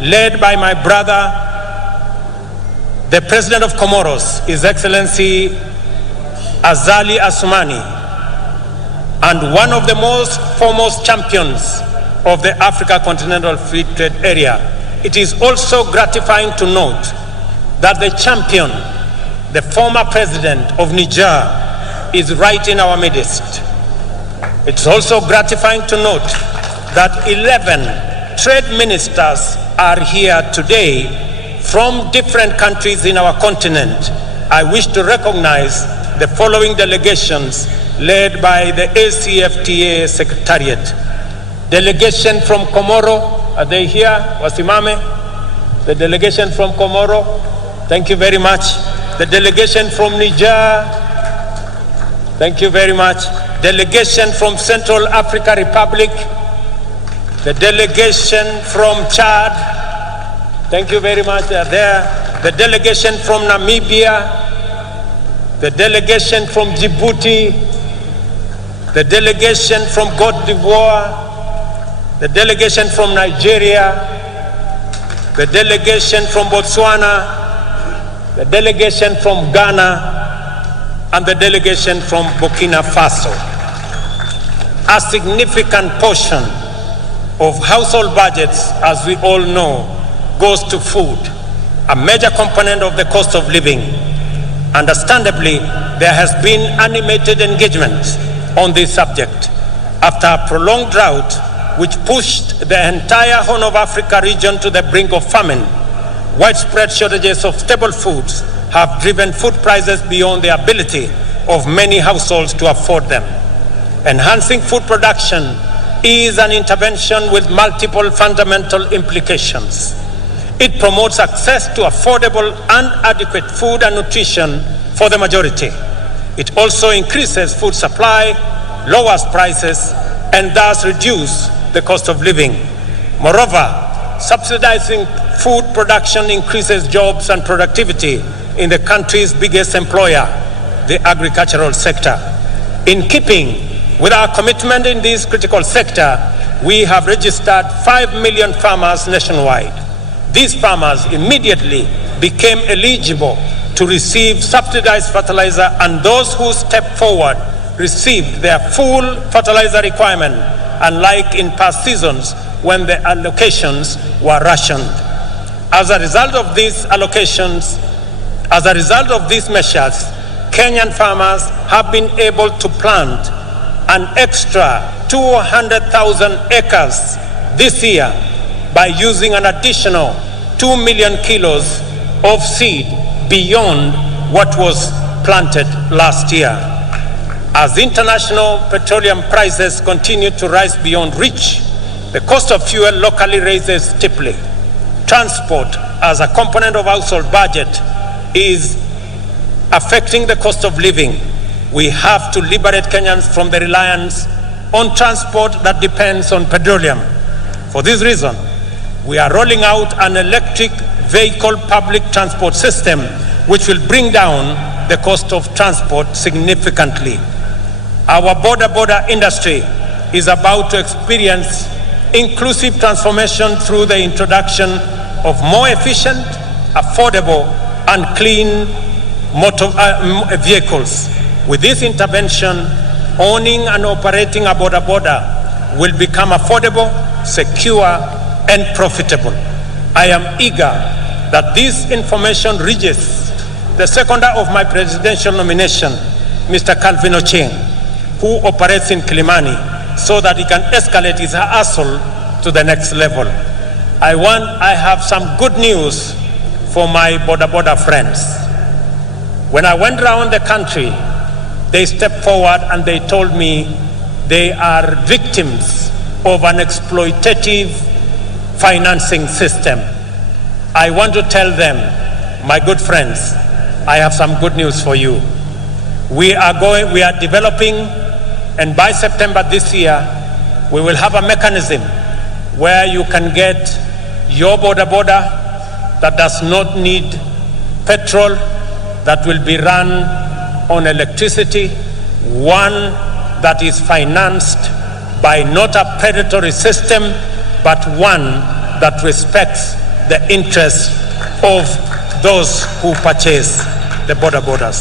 led by my brother, the President of Comoros, His Excellency Azali Assoumani, and one of the most foremost champions of the Africa Continental Free Trade Area. It is also gratifying to note that the champion, the former president of Niger, is right in our midst. It's also gratifying to note that 11 trade ministers are here today from different countries in our continent. I wish to recognize the following delegations led by the ACFTA Secretariat. Delegation from Comoro, are they here? Wasimame? The delegation from Comoro, thank you very much. The delegation from Niger, thank you very much. Delegation from Central Africa Republic, the delegation from Chad, thank you very much, they are there. The delegation from Namibia, the delegation from Djibouti, the delegation from Côte d'Ivoire, the delegation from Nigeria, the delegation from Botswana, the delegation from Ghana, and the delegation from Burkina Faso. A significant portion of household budgets, as we all know, goes to food, a major component of the cost of living. Understandably, there has been animated engagement on this subject after a prolonged drought which pushed the entire Horn of Africa region to the brink of famine. Widespread shortages of staple foods have driven food prices beyond the ability of many households to afford them. Enhancing food production is an intervention with multiple fundamental implications. It promotes access to affordable and adequate food and nutrition for the majority. It also increases food supply, lowers prices, and thus reduces the cost of living. Moreover, subsidizing food production increases jobs and productivity in the country's biggest employer, the agricultural sector. In keeping with our commitment in this critical sector, we have registered 5 million farmers nationwide. These farmers immediately became eligible to receive subsidized fertilizer, and those who stepped forward received their full fertilizer requirement, unlike in past seasons when the allocations were rationed. As a result of these measures, Kenyan farmers have been able to plant an extra 200,000 acres this year by using an additional 2 million kilos of seed beyond what was planted last year. As international petroleum prices continue to rise beyond reach, the cost of fuel locally rises steeply. Transport, as a component of household budget, is affecting the cost of living. We have to liberate Kenyans from the reliance on transport that depends on petroleum. For this reason, we are rolling out an electric vehicle public transport system which will bring down the cost of transport significantly. Our Bodaboda industry is about to experience inclusive transformation through the introduction of more efficient, affordable, and clean motor vehicles. With this intervention, owning and operating a Bodaboda will become affordable, secure, and profitable. I am eager that this information reaches the seconder of my presidential nomination, Mr. Calvin Ochieng, who operates in Kilimani, so that he can escalate his hustle to the next level. I have some good news for my Bodaboda friends. When I went around the country, they stepped forward and they told me they are victims of an exploitative financing system. I want to tell them, my good friends, I have some good news for you. We are developing, and by September this year, we will have a mechanism where you can get your Bodaboda that does not need petrol, that will be run on electricity, one that is financed by not a predatory system, but one that respects the interests of those who purchase the Bodabodas.